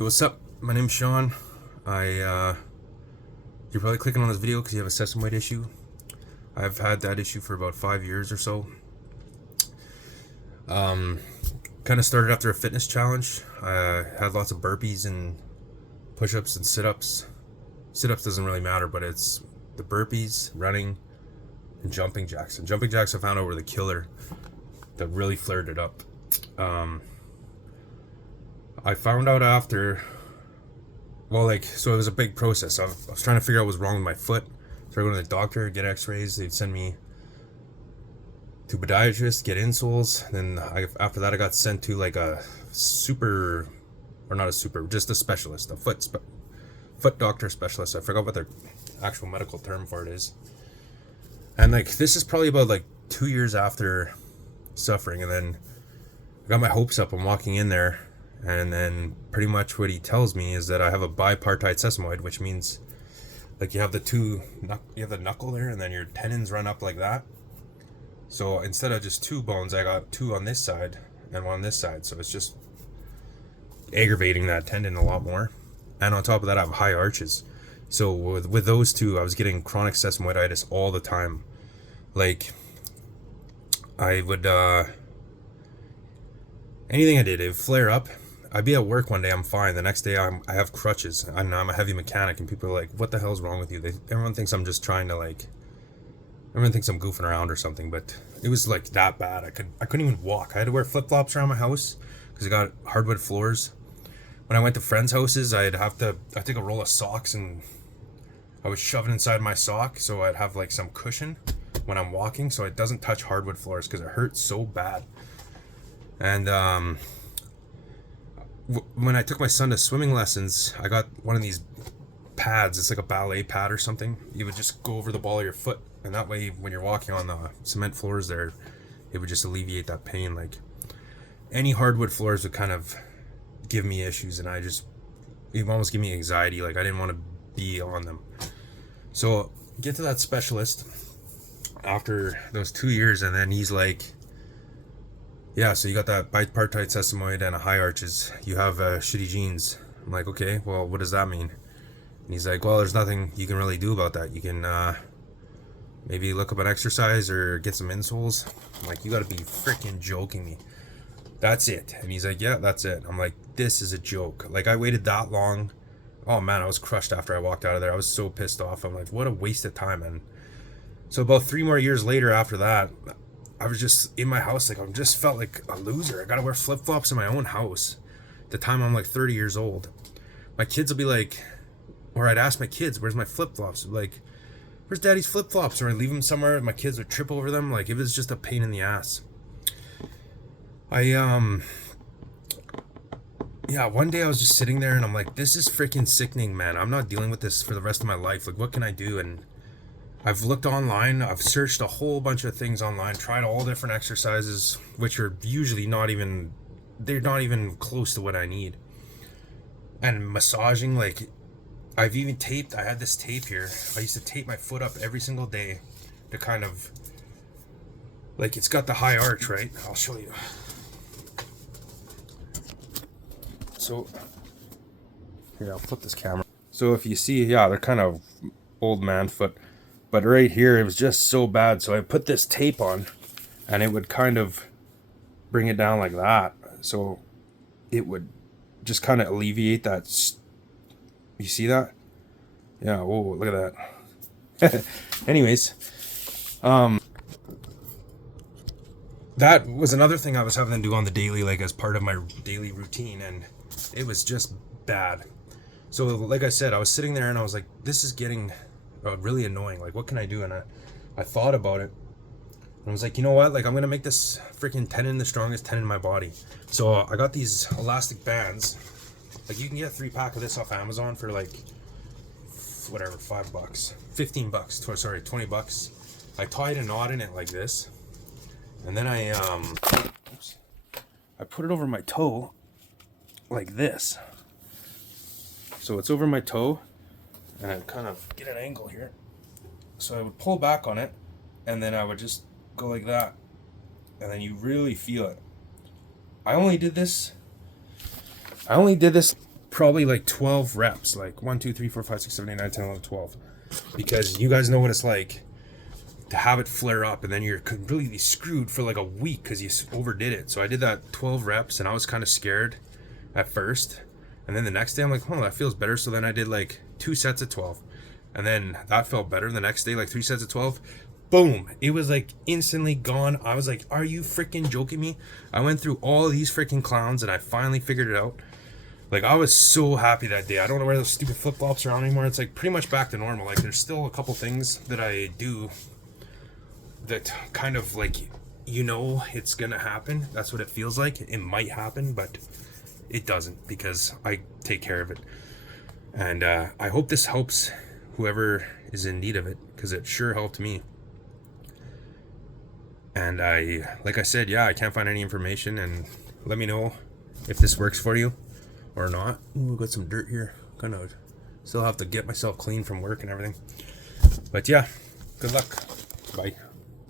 Yo, what's up? My name's Sean. You're probably clicking on this video because you have a sesamoid issue. I've had that issue for about 5 years or so. Kind of started after a fitness challenge. I had lots of burpees and push-ups and sit-ups. Sit-ups doesn't really matter, but it's the burpees, running, and jumping jacks. And jumping jacks I found out were the killer that really flared it up. I found out after, so it was a big process. I was trying to figure out what was wrong with my foot. So I go to the doctor, get x-rays. They'd send me to podiatrist, get insoles. Then after that, I got sent to like a just a specialist, a foot doctor specialist. I forgot what their actual medical term for it is. And this is probably about 2 years after suffering. And then I got my hopes up. I'm walking in there. And then pretty much what he tells me is that I have a bipartite sesamoid, which means you have the knuckle there, and then your tendons run up like that. So instead of just two bones, I got two on this side and one on this side. So it's just aggravating that tendon a lot more. And on top of that, I have high arches. So with those two, I was getting chronic sesamoiditis all the time. I would anything I did, it would flare up. I'd be at work one day, I'm fine. The next day, I have crutches, and I'm a heavy mechanic, and people are like, "What the hell's wrong with you?" Everyone thinks I'm just trying to everyone thinks I'm goofing around or something, but it was that bad. I couldn't even walk. I had to wear flip flops around my house because I got hardwood floors. When I went to friends' houses, I'd take a roll of socks and I would shove it inside my sock, so I'd have some cushion when I'm walking, so it doesn't touch hardwood floors because it hurts so bad. And when I took my son to swimming lessons, I got one of these pads. It's like a ballet pad or something. You would just go over the ball of your foot, and that way when you're walking on the cement floors there, it would just alleviate that pain. Any hardwood floors would kind of give me issues, and it would almost give me anxiety. I didn't want to be on them. So get to that specialist after those 2 years, and then he's like, "Yeah, so you got that bipartite sesamoid and a high arches. You have shitty genes." I'm like, "Okay, well, what does that mean?" And he's like, "Well, there's nothing you can really do about that. You can maybe look up an exercise or get some insoles." I'm like, "You got to be freaking joking me. That's it?" And he's like, "Yeah, that's it." I'm like, "This is a joke." I waited that long. Oh man, I was crushed after I walked out of there. I was so pissed off. I'm like, what a waste of time. And so about 3 more years later after that, I was just in my house, I just felt like a loser. I gotta wear flip-flops in my own house. At the time, I'm 30 years old. My kids will be like, or I'd ask my kids, "Where's my flip-flops?" "Where's daddy's flip-flops?" Or I'd leave them somewhere, and my kids would trip over them. It was just a pain in the ass. One day I was just sitting there, and I'm like, this is freaking sickening, man. I'm not dealing with this for the rest of my life. What can I do? And I've looked online, I've searched a whole bunch of things online, tried all different exercises, which are usually they're not even close to what I need. And massaging, I've even I had this tape here. I used to tape my foot up every single day to kind of, it's got the high arch, right? I'll show you. So, here, I'll flip this camera. So if you see, they're kind of old man foot. But right here, it was just so bad. So I put this tape on, and it would kind of bring it down like that. So it would just kind of alleviate that. You see that? Yeah, whoa, look at that. Anyways, that was another thing I was having to do on the daily, as part of my daily routine, and it was just bad. So like I said, I was sitting there, and I was like, this is getting really annoying. What can I do? And I thought about it, and I was like, you know what? I'm gonna make this freaking tendon the strongest tendon in my body. So I got these elastic bands. You can get a 3-pack of this off Amazon for whatever, $5, $15, sorry, $20. I tied a knot in it like this, and then I put it over my toe like this. So it's over my toe, and I kind of get an angle here. So I would pull back on it, and then I would just go like that, and then you really feel it. I only did this probably like 12 reps, like 1, 2, 3, 4, 5, 6, 7, 8, 9, 10, 11, 12. Because you guys know what it's like to have it flare up and then you're completely screwed for like a week because you overdid it. So I did that 12 reps and I was kind of scared at first. And then the next day I'm like, oh, that feels better. So then I did like 2 sets of 12. And then that felt better. The next day, like 3 sets of 12. Boom. It was like instantly gone. I was like, are you freaking joking me? I went through all these freaking clowns and I finally figured it out. Like, I was so happy that day. I don't know where those stupid flip-flops are on anymore. It's like pretty much back to normal. Like, there's still a couple things that I do that kind of like, you know, it's gonna happen. That's what it feels like. It might happen, but it doesn't because I take care of it. And I hope this helps whoever is in need of it, because it sure helped me. And like I said, yeah, I can't find any information, and let me know if this works for you or not. Ooh, got some dirt here. Kind of still have to get myself clean from work and everything. But yeah, good luck. Bye.